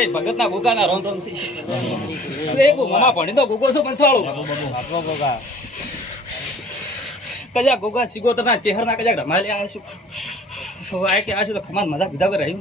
ભાઈ ભગતના ગોગાના રોમ રોમ છે એ મામા ભણી તો ગોગો છો બંસવાળો આપણો ગોગા કજા ગોગા સિગોતરના ચહેરના કજા રમાલી આ શું આ કે આ શું તો ખમાન મજા પીધા પર રહ્યું